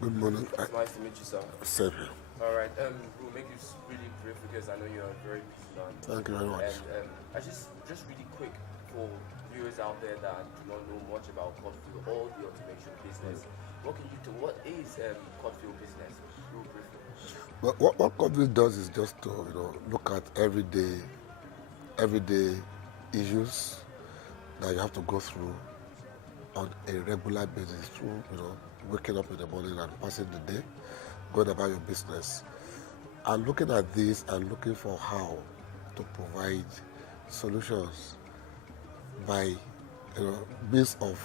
Good morning. It's nice to meet you, sir. Same here. All right. We'll make this really brief because I know you're a very busy man. Thank you very much. And I just really quick for viewers out there that do not know much about Courteville or the automation business. What can you do? What is Courteville business? Real briefly. Well, what Courteville does is just to look at everyday issues that you have to go through on a regular basis through waking up in the morning and passing the day, going about your business, and looking at this and looking for how to provide solutions by means of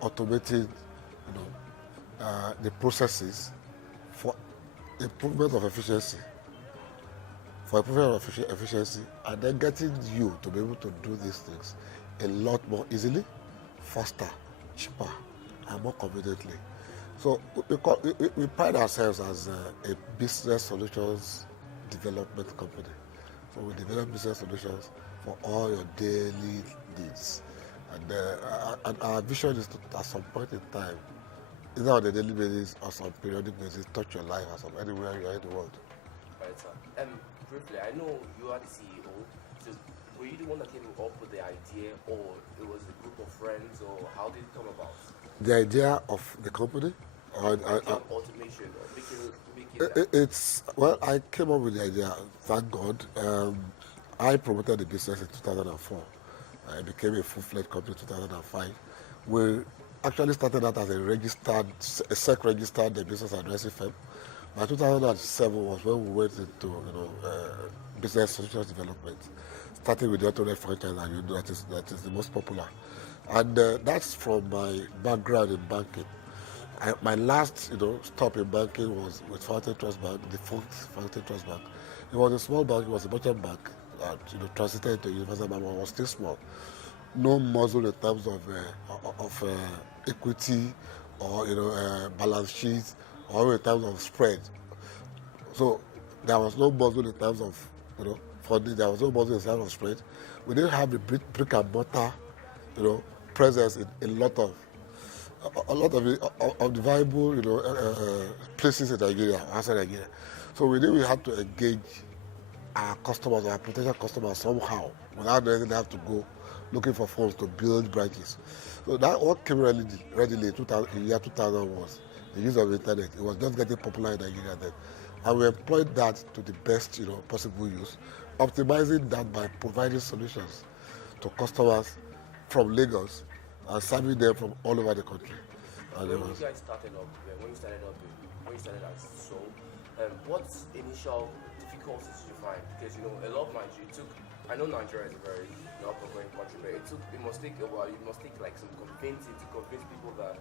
automating the processes for improvement of efficiency, and then getting you to be able to do these things a lot more easily, faster, cheaper, and more conveniently. So we pride ourselves as a business solutions development company. So we develop business solutions for all your daily needs. And our vision is to, at some point in time, either on a daily basis or some periodic basis, touch your life as of anywhere you are in the world. Right, sir. Briefly, I know you are the CEO. So were you the one that came up with the idea, or it was a group of friends, or how did it come about? The idea of the company? Automation, I came up with the idea, thank God. I promoted the business in 2004. I became a full-fledged company in 2005. We actually started out as a SEC-registered business addressing firm. By 2007 was when we went into business solutions development, starting with the Autonet franchise, and that is the most popular. And that's from my background in banking. My last stop in banking was with Fountain Trust Bank, the Fountain Trust Bank. It was a small bank, it was a merchant bank that transited into Universal Bank, but was still small. No muscle in terms of equity or balance sheet or in terms of spread. So there was no muscle in terms of funding. There was no muscle in terms of spread. We didn't have the brick and mortar presence in a lot of the viable places in Nigeria, outside Nigeria. So we knew we had to engage our customers, our potential customers somehow, without them have to go looking for funds to build branches. So that what came readily in year 2000 was the use of the internet. It was just getting popular in Nigeria then. And we employed that to the best possible use, optimizing that by providing solutions to customers from Lagos and serving them from all over the country. And when you guys started up, when you started as Soul, what initial difficulties did you find? Because a lot of Nigeria I know Nigeria is a very up-and-coming country, but it must take a while. You must take like some convincing to convince people that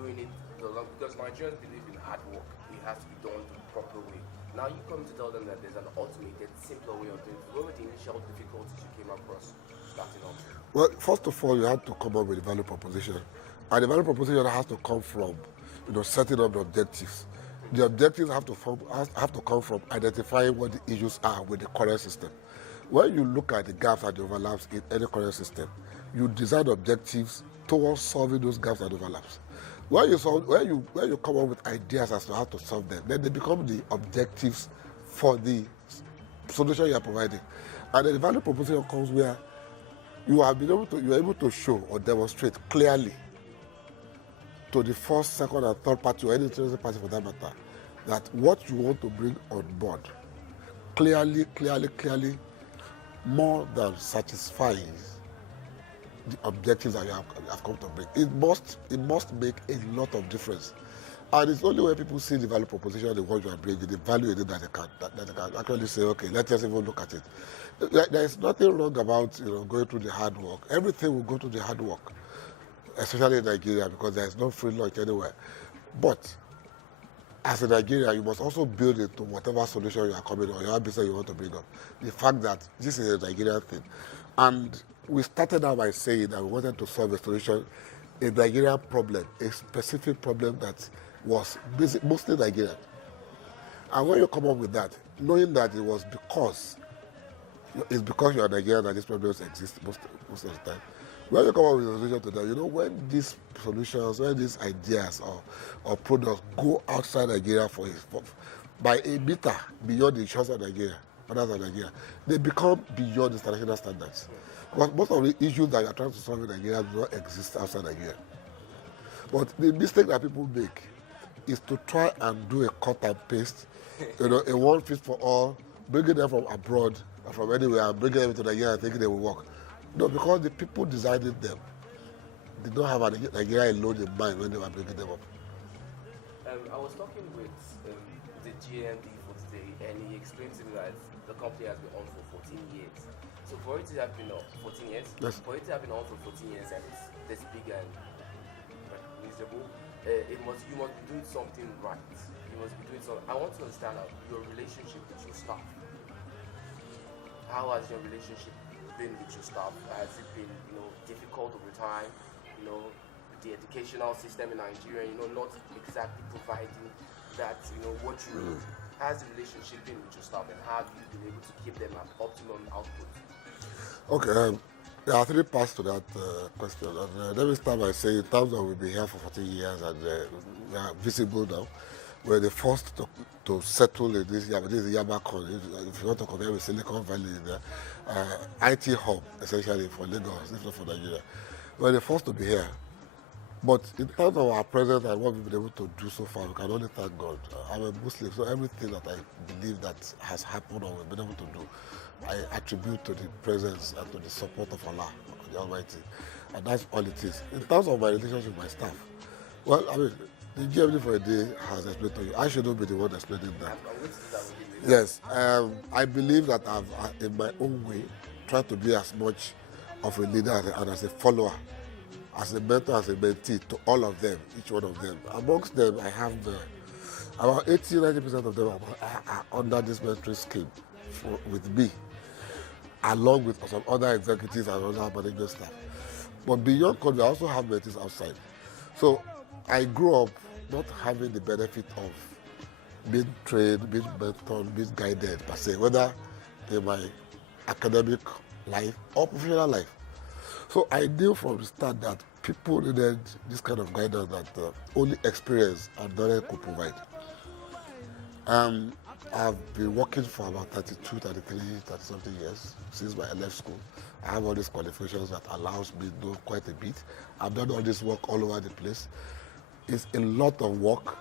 doing it because Nigerians believe in hard work. It has to be done the proper way. Now you come to tell them that there's an automated, simpler way of doing it. What were the initial difficulties you came across? starting up? Well, first of all, you have to come up with a value proposition. And the value proposition has to come from, setting up the objectives. The objectives have to come from identifying what the issues are with the current system. When you look at the gaps and the overlaps in any current system, you design objectives towards solving those gaps and overlaps. When you come up with ideas as to how to solve them, then they become the objectives for the solution you are providing. And then the value proposition comes where you are able to show or demonstrate clearly to the first, second, and third party, or any interested party for that matter, that what you want to bring on board clearly more than satisfies the objectives that you have come to bring. It must make a lot of difference. And it's only when people see the value proposition of the what you are bringing, the value in it that they can actually say, okay, let's just even look at it. There is nothing wrong about going through the hard work. Everything will go through the hard work, especially in Nigeria, because there is no free lunch anywhere. But as a Nigerian, you must also build into whatever solution you are coming or your business you want to bring up. The fact that this is a Nigerian thing. And we started out by saying that we wanted to solve a solution, a Nigerian problem, a specific problem that was mostly Nigerian. And when you come up with that, knowing that it was because you are Nigerian that these problems exist most of the time. When you come up with a solution to that, when these solutions, when these ideas or products go outside Nigeria by a meter beyond the shores of Nigeria, others of Nigeria, they become beyond international standards. Because most of the issues that you are trying to solve in Nigeria do not exist outside Nigeria. But the mistake that people make is to try and do a cut and paste, a one fit for all, bringing them from abroad or from anywhere and bringing them into Nigeria and thinking they will work. No, because the people designing them did not have a Nigeria alone in mind when they were bringing them up. I was talking with the GMD-for-a-day, and he explained to me that the company has been on for 14 years. So for it to have been on 14 years, Yes. for it to have been on for 14 years and it's this big and reasonable, you must be doing something right. You must be doing something. I want to understand your relationship with your staff. How has your relationship been with your staff? Has it been, difficult over time? The educational system in Nigeria, not exactly providing that, what you need. How's the relationship been with your staff, and how have you been able to keep them at optimum output? Okay, there are three parts to that question. And let me start by saying, in terms of we've been here for 14 years and we are visible now. We're the first to settle in this Yabacon. If you want to compare with Silicon Valley, the IT hub, essentially, for Lagos, if not for Nigeria. We're the first to be here. But in terms of our presence and what we've been able to do so far, we can only thank God. I'm a Muslim, so everything that I believe that has happened or we've been able to do, I attribute to the presence and to the support of Allah, the Almighty. And that's all it is. In terms of my relationship with my staff, well, the GMD-for-a-day has explained to you. I shouldn't be the one explaining that. Yes, I believe that I've, in my own way, tried to be as much of a leader and as a follower, as a mentor, as a mentee to all of them, each one of them. Amongst them, I have about 80-90% of them are under this mentoring scheme with me, along with some other executives and other management staff. But beyond Courteville, I also have mentees outside. So I grew up not having the benefit of being trained, being mentored, being guided per se, whether in my academic life or professional life. So I knew from the start that people needed this kind of guidance that only experience and knowledge could provide. I've been working for about 32, 33, 30-something years since I left school. I have all these qualifications that allows me to do quite a bit. I've done all this work all over the place. It's a lot of work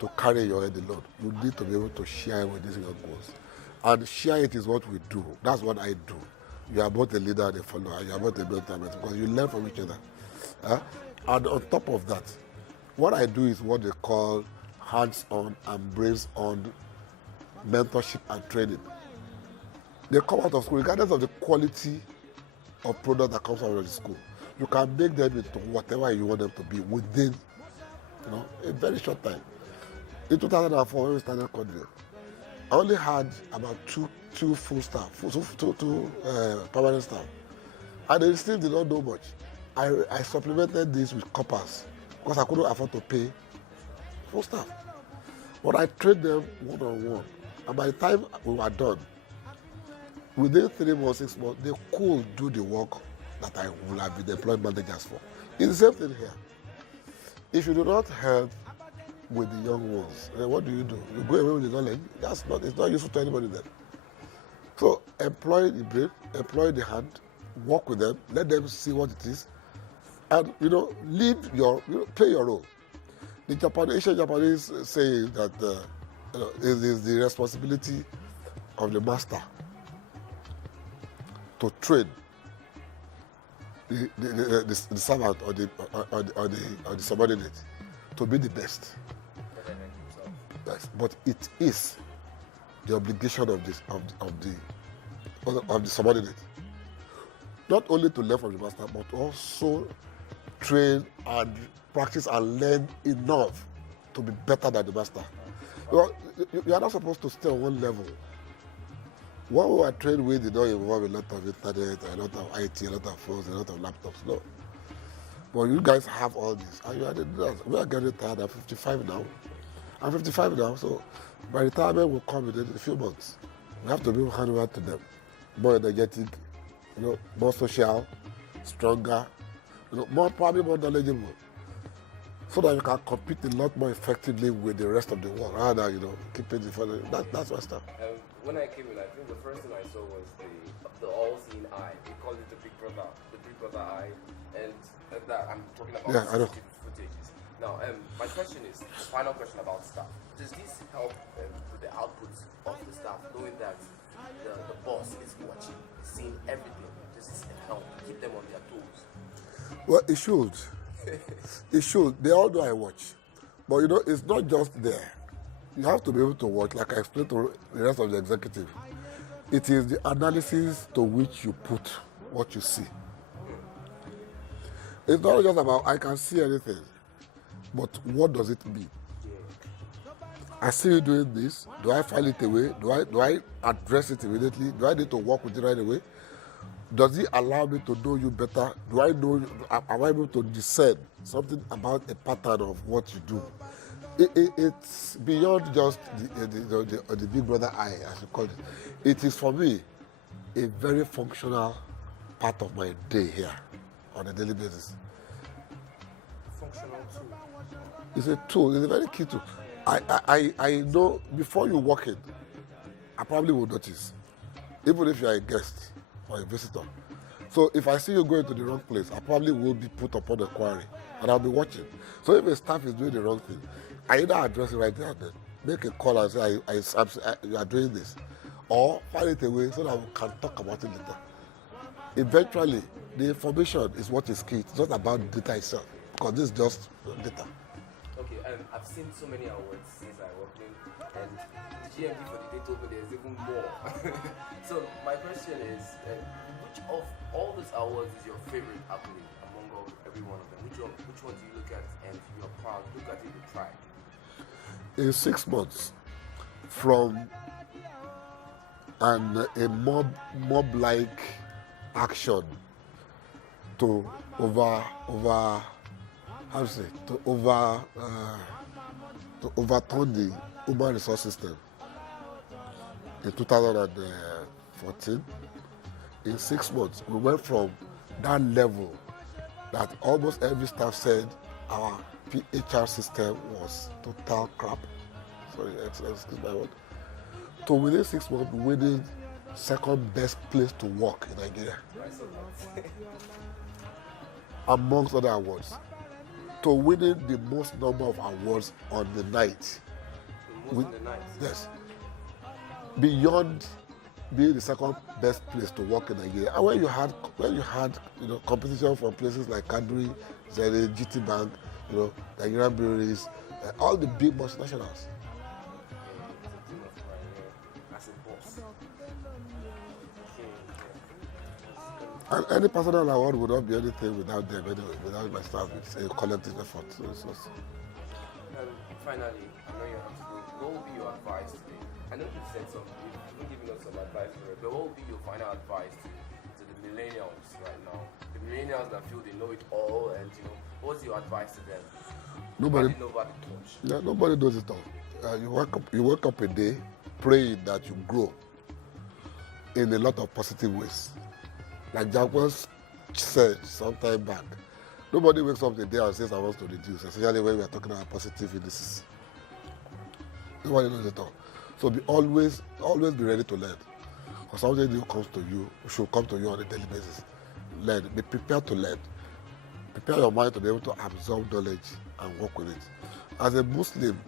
to carry your head alone. You need to be able to share with these young ones. And share it is what we do. That's what I do. You are both a leader and a follower. You are both a mentor because you learn from each other. And on top of that, what I do is what they call hands-on and brains-on mentorship and training. They come out of school, regardless of the quality of product that comes out of the school. You can make them into whatever you want them to be within a very short time. In 2004, when we started Courteville, I only had about two full staff, two permanent staff. And they still did not know much. I supplemented this with coppers because I couldn't afford to pay full staff. But I trained them one-on-one. And by the time we were done, within 3 months, 6 months, they could do the work that I would have been employed managers for. It's the same thing here. If you do not help with the young ones, then what do? You go away with the knowledge. It's not useful to anybody then. So employ the brain, employ the hand, work with them, let them see what it is, and play your role. The ancient Japanese say that it is the responsibility of the master to train the servant or the subordinate to be the best. Yes, but it is the obligation of the subordinate not only to learn from the master, but also train and practice and learn enough to be better than the master. You are not supposed to stay on one level. What we are trained with did not involve a lot of internet, a lot of IT, a lot of phones, a lot of laptops. No. But you guys have all this. And we are getting tired. I'm 55 now. I'm 55 now, so by retirement will come within a few months. We have to be hand over to them. More energetic, more social, stronger, probably more knowledgeable. So that you can compete a lot more effectively with the rest of the world, rather keeping the fun. That's my stuff. When I came in, I think the first thing I saw was the all-seeing eye. They call it the Big Brother eye, and that I'm talking about I know. footages. Now, my question is, the final question about staff. Does this help with the outputs of the staff, knowing that the boss is watching, seeing everything? Does this help keep them on their toes? Well, it should. It should. They all know I watch. But it's not just there. You have to be able to watch, like I explained to the rest of the executive. It is the analysis to which you put what you see. It's not just about I can see anything, but what does it mean? I see you doing this. Do I file it away? Do I address it immediately? Do I need to work with it right away? Does it allow me to know you better? Am I able to discern something about a pattern of what you do? It's beyond just the Big Brother eye, as you call it. It is, for me, a very functional part of my day here on a daily basis. Functional tool. It's a tool. It's a very key tool. I know before you walk in, I probably will notice, even if you are a guest or a visitor. So if I see you going to the wrong place, I probably will be put upon a query, and I'll be watching. So if a staff is doing the wrong thing, I either address it right there and then, make a call and say, you are doing this, or file it away so that we can talk about it later. Eventually, the information is what is key. It's not about the data itself, because this is just data. Okay, I've seen so many awards since I worked in, and the GMD-for-a-day told me there's even more. So my question is, which of all these awards is your favorite accolade among every one of them? Which one do you look at and you're proud? Look at it with pride. In 6 months, from a mob-like action to overturn the human resource system in 2014. In 6 months, we went from that level that almost every staff said our HR system was total crap. Sorry, excuse my word. To within 6 months, winning second best place to work in Nigeria, amongst other awards. To winning the most number of awards on the night. On the night? Yes. Beyond being the second best place to work in Nigeria. And when you had competition from places like Cadbury, Zere, GT Bank, Nigerian breweries, all the big multinationals. And any personal award would not be anything without them anyway, without my staff. It's a collective effort. Finally, I know you have to go. What will be your advice today? I know you've said something, you've given us some advice for it, but what will be your final advice to the millennials right now, the millennials that feel they know it all, and what's your advice to them? Nobody, Handing over the torch. yeah, nobody does it all. You wake up a day praying that you grow in a lot of positive ways. Like Jack once said some time back, nobody wakes up the day and says I want to reduce, especially when we are talking about positive indices. Nobody knows it all. So always be ready to learn. Or something new comes to you, should come to you on a daily basis. Learn. Be prepared to learn. Prepare your mind to be able to absorb knowledge and work with it. As a Muslim,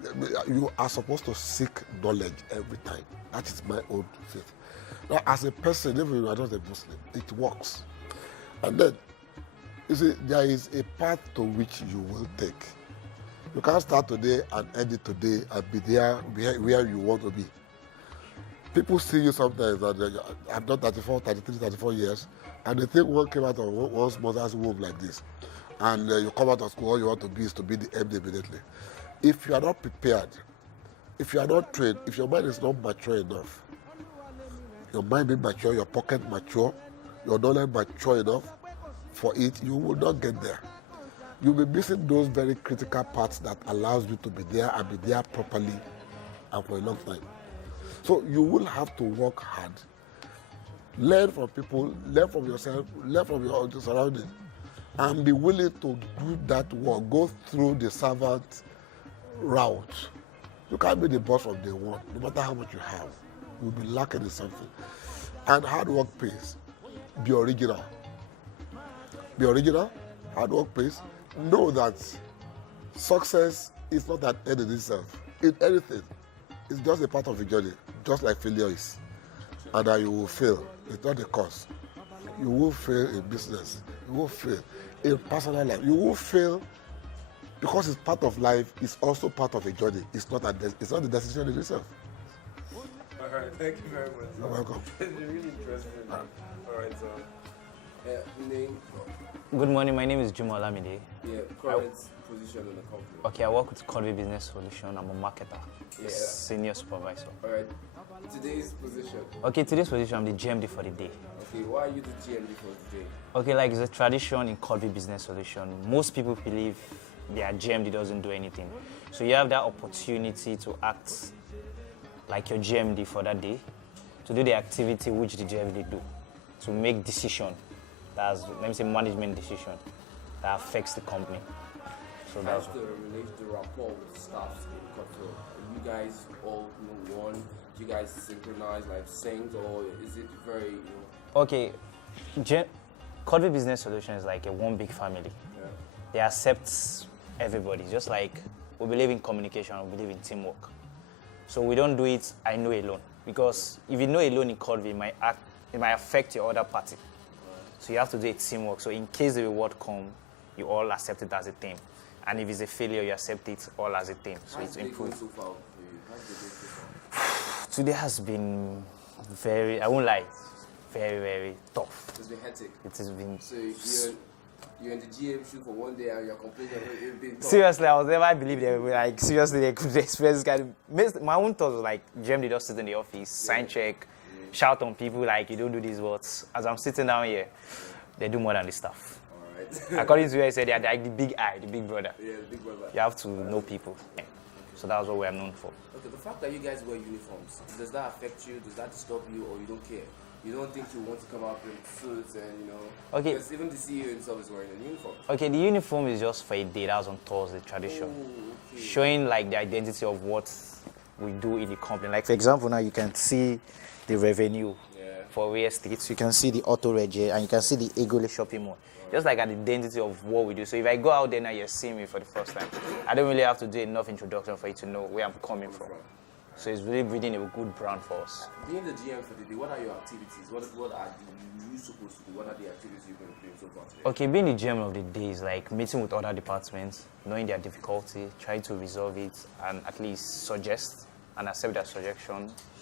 you are supposed to seek knowledge every time. That is my own faith. Now, as a person, even if you are not a Muslim, it works. And then, you see, there is a path to which you will take. You can't start today and end it today and be there where you want to be. People see you sometimes, and I've done 34, 33, 34 years, and they think one came out of one's mother's womb like this. And you come out of school, all you want to be is to be the MD immediately. If you are not prepared, if you are not trained, if your mind is not mature enough, your mind being mature, your pocket mature, your knowledge mature enough for it, you will not get there. You'll be missing those very critical parts that allows you to be there and be there properly and for a long time. So you will have to work hard. Learn from people, learn from yourself, learn from your surroundings, and be willing to do that work, go through the servant route. You can't be the boss from day one, no matter how much you have. You'll be lacking in something. And hard work pays. Be original. Be original, hard work pays. Know that success is not an end in itself. In anything, it's just a part of the journey, just like failure is. And that you will fail. It's not a cause. You will fail in business. You will fail in personal life. You will fail because it's part of life. It's also part of a journey. It's not the destination in itself. All right, thank you very much. You're welcome. It's been really interesting. All right, so name. Good morning, my name is Juma Olamide. Yeah, current position in the company. Okay, I work with Courteville Business Solution. I'm a marketer, Yeah. senior supervisor. All right, today's position. Okay, today's position, I'm the GMD for the day. Okay, why are you the GMD for today? Okay, like it's a tradition in Courteville Business Solution. Most people believe their GMD doesn't do anything. So you have that opportunity to act like your GMD for that day, to do the activity which the GMD do, to make decision. That's, let me say, management decision that affects the company. So that's How's the rapport with the staff in Courteville? Are you guys all one? Do you guys synchronize, like synced, or is it very, Okay, Courteville Business Solution is like a one big family. Yeah. They accept everybody, just like we believe in communication, we believe in teamwork. So we don't do it, I know alone. Because if you know alone in Courteville, it might affect your other party. So you have to do a teamwork. So in case the reward comes, you all accept it as a team. And if it's a failure, you accept it all as a team. So it's improved. So far for you? How's the day so far? Today has been very, I won't lie, very, very tough. It's been hectic. It has been. So you're in the GM shoot for one day and you're complaining it's been tough. Seriously, I was never believe they were like, seriously, they could experience this kind of, my own thoughts was like, GMD just sit in the office, sign check, shout on people like, you don't do these words. As I'm sitting down here, they do more than the stuff. All right. According to you, I said they're like the big eye, the big brother. Yeah, the big brother. You have to know people. So that's what we're known for. Okay, the fact that you guys wear uniforms, does that affect you? Does that disturb you, or you don't care? You don't think you want to come out in suits and, Okay. Because even the CEO himself is wearing a uniform. Okay, the uniform is just for a day. That was on Thursday, tradition. Oh, okay. Showing like the identity of what we do in the company. Like for example, now you can see the revenue for real estate. So you can see the auto reg here, and you can see the Egole shopping mall. Just like an identity of what we do. So if I go out there now, you're seeing me for the first time. I don't really have to do enough introduction for you to know where I'm coming from. So it's really building a good brand for us. Being the GM for the day, what are your activities? What are you supposed to do? What are the activities you've been doing so far today? Okay, being the GM of the day is like meeting with other departments, knowing their difficulty, trying to resolve it, and at least suggest and accept their suggestion